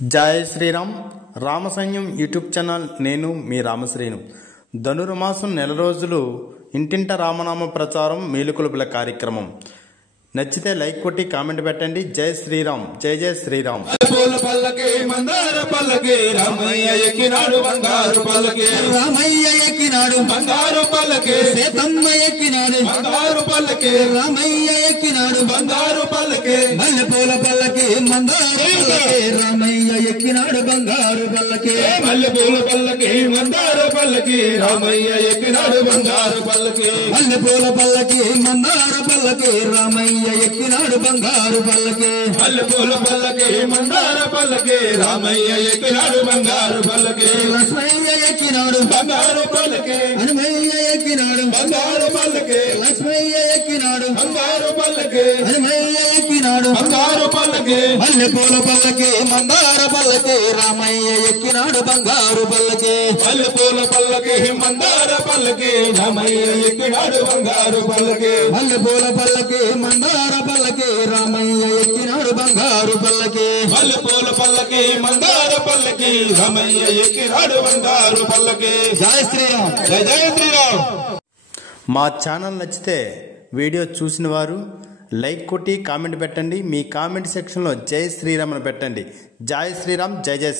జై Sriram రామసైన్యం YouTube channel నేను మీ రామశ్రీను. ధనుర్మాసం నెల రోజులు ఇంటింట రామనామ ప్రచారం మేలుకొలుపుల కార్యక్రమం. నచ్చితే లైక్ కొట్టి కామెంట్ పెట్టండి. జై శ్రీరామ్, జై జై శ్రీరామ్. రామయ్య ఎక్కినాడు బంగారు పల్లకి, రామయ్య ఎక్కినాడు బంగారు పల్లకి, సీతమ్మ ఎక్కినాడు బంగారు పల్లకి, రామయ్య ఎక్కినాడు బంగారు పల్లకి, మల్లెపూల పల్లకి మందార పల్లకి, రామయ్య ఎక్కినాడు బంగారు పల్లకి, మల్లెపూల పల్లకి మందార పల్లకి, రామయ్య ఎక్కినాడు బంగారు పల్లకి, మల్లెపూల పల్లకి మందార పల్లకి, రామయ్య ఎక్కినాడు బంగారు పల్లకి, మల్లెపూల పల్లకి మందార పల్లకి, రామయ్య ఎక్కినాడు బంగారు పల్లకి, లక్ష్మయ్య ఎక్కినాడు బంగారు పల్లకి, హనుమయ్య ఎక్కినాడు బంగారు పల్లకి, లక్ష్మయ్య ఎక్కినాడు బంగారు పల్లకి, హనుమయ్య ఎక్కినాడు బంగారు పల్లకి, మల్లెపూల పల్లకి మందార పల్లకి, రామయ్య ఎక్కినాడు బంగారు పల్లకి, మల్లెపూల పల్లకి మందార పల్లకి, రామయ్య ఎక్కినాడు బంగారు పల్లకి, మల్లెపూల పల్లకి మందార పల్లకి, రామయ్య ఎక్కినాడు బంగారు పల్లకి, మల్లెపూల పల్లకి మందార పల్లకి, రామయ్య ఎక్కినాడు బంగారు పల్లకి. జై శ్రీరామ్, జై జై శ్రీరామ్. మా ఛానల్ నచ్చితే వీడియో చూసిన వారు లైక్ కొట్టి కామెంట్ పెట్టండి. మీ కామెంట్ సెక్షన్లో జై శ్రీరామ్ అని పెట్టండి. జై శ్రీరామ్, జై జై